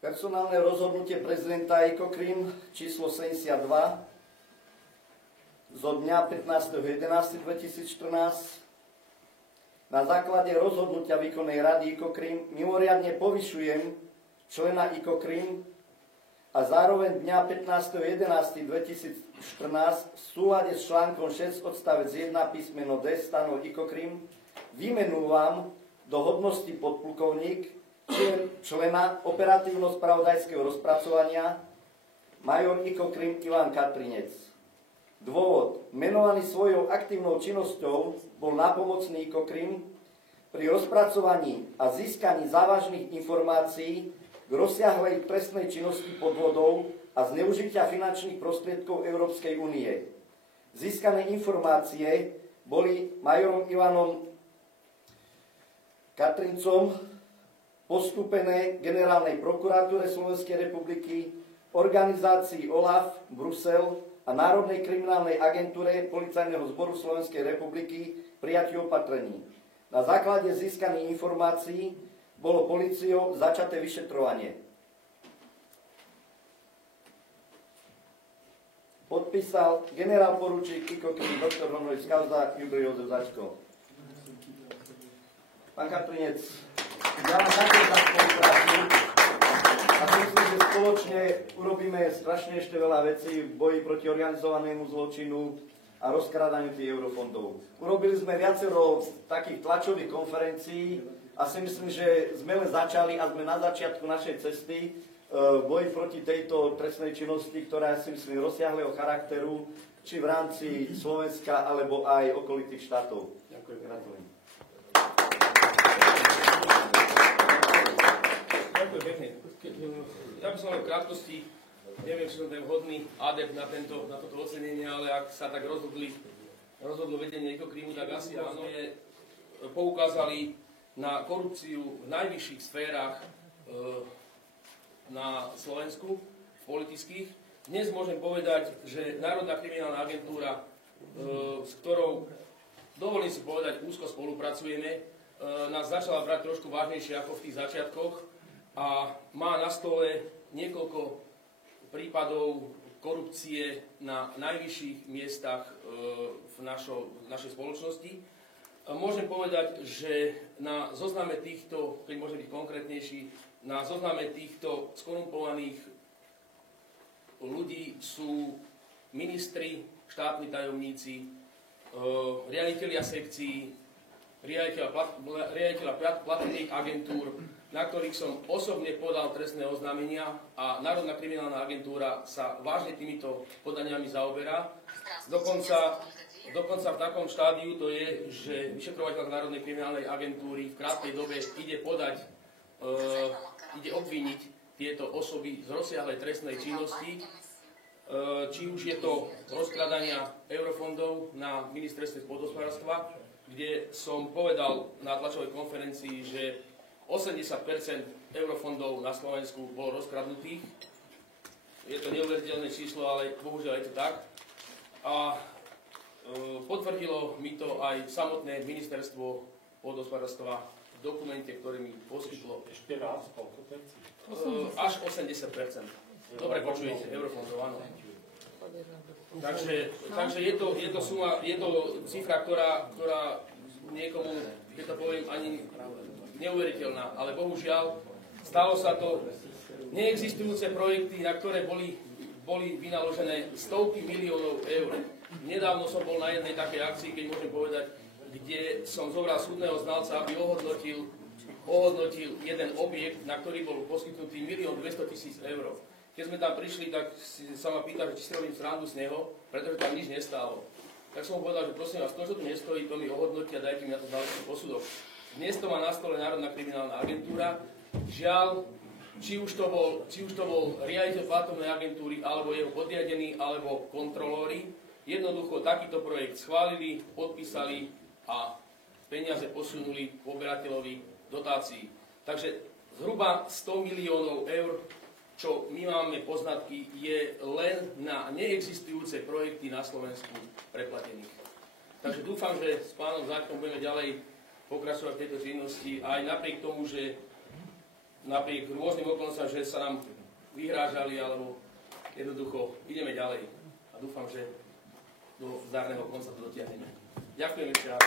Personálne rozhodnutie prezidenta EcoCrim číslo 72 zo dňa 15.11.2014. Na základe rozhodnutia výkonnej rady EcoCrim mimoriadne povyšujem člena EcoCrim a zároveň dňa 15.11.2014 v súlade s článkom 6 odstavec 1 písmeno D stanov EcoCrim vymenúvam do hodnosti podplukovník člena operatívno-spravodajského rozpracovania major EcoCrim Ivan Katrinec. Dôvod. Menovaný svojou aktívnou činnosťou bol nápomocný EcoCrim pri rozpracovaní a získaní závažných informácií k rozsiahlej trestnej činnosti podvodov a zneužitia finančných prostriedkov Európskej únie. Získané informácie boli majorom Ivanom Katrincom postúpené Generálnej prokuratúre Slovenskej republiky, organizácii OLAF, Brusel a Národnej kriminálnej agentúre Policajného zboru Slovenskej republiky prijatiu opatrení. Na základe získaných informácií bolo políciou začaté vyšetrovanie. Podpísal generál poručík EcoCrim dr. honoris causa Jurij Jozef Začko. Pán Katrinec, ja vám ďakujem za spoluprácu a myslím, že spoločne urobíme strašne ešte veľa vecí v boji proti organizovanému zločinu a rozkrádaniu tých eurofondov. Urobili sme viacero takých tlačových konferencií a si myslím, že sme len začali a sme na začiatku našej cesty v boji proti tejto trestnej činnosti, ktorá je, si myslím, rozsiahleho charakteru, či v rámci Slovenska, alebo aj okolitých štátov. Ďakujem, gratulujem. Ďakujem pekne. Ja by som len v krátkosti, neviem, či som ten vhodný adept na toto ocenenie, ale ak sa tak rozhodlo vedenie EcoCrimu, tak asi áno, poukázali na korupciu v najvyšších sférach na Slovensku, politických. Dnes môžem povedať, že Národná kriminálna agentúra, s ktorou, dovolím si povedať, úzko spolupracujeme, nás začala brať trošku vážnejšie ako v tých začiatkoch a má na stole niekoľko prípadov korupcie na najvyšších miestach v našej spoločnosti. Môžem povedať, že na zozname týchto, keď môžem byť konkrétnejší, na zozname týchto skorumpovaných ľudí sú ministri, štátni tajomníci, riaditelia sekcií, riaditeľa platných agentúr, na ktorých som osobne podal trestné oznámenia a Národná kriminálna agentúra sa vážne týmito podaniami zaoberá. Dokonca v takom štádiu to je, že vyšetrovateľ Národnej kriminálnej agentúry v krátkej dobe ide obviniť tieto osoby z rozsiahlej trestnej činnosti, či už je to rozkladania eurofondov na ministerstve pôdohospodárstva, kde som povedal na tlačovej konferencii, že 80% eurofondov na Slovensku bolo rozkradnutých. Je to neuveriteľné číslo, ale bohužiaľ je to tak. A potvrdilo mi to aj samotné ministerstvo pôdohospodárstva v dokumente, ktoré mi poskytlo. Ešte raz, koľko percent? Až 80%. Dobre počujete, eurofondov, áno. Takže je to suma, je to cifra, ktorá niekomu, keď to poviem, ani neuveriteľná, ale bohužiaľ stalo sa to. Neexistujúce projekty, na ktoré boli vynaložené stovky miliónov eur. Nedávno som bol na jednej takej akcii, keď môžem povedať, kde som zobral súdneho znalca, aby ohodnotil jeden objekt, na ktorý bol poskytnutý 1 200 000 eur. Keď sme tam prišli, tak sa ma pýtal, či si robím srandu z neho, pretože tam nič nestálo. Tak som mu povedal, že prosím vás, to, čo tu nestojí, to mi ohodnotí a dajte mi na to znalecký posudok. Dnes to má na stole Národná kriminálna agentúra. Žiaľ, či už to bol riaditeľ platobnej agentúry, alebo jeho podriadený, alebo kontrolóri, jednoducho takýto projekt schválili, podpísali a peniaze posunuli poberateľovi dotácií. Takže zhruba 100 miliónov eur, čo my máme poznatky, je len na neexistujúce projekty na Slovensku preplatených. Takže dúfam, že s pánom Záčkom budeme ďalej pokračovať v tejto činnosti, aj napriek tomu, že napriek rôznym okolnostiam, že sa nám vyhrážali, alebo jednoducho ideme ďalej. A dúfam, že do zdarného konca to dotiahneme. Ďakujem ešte raz.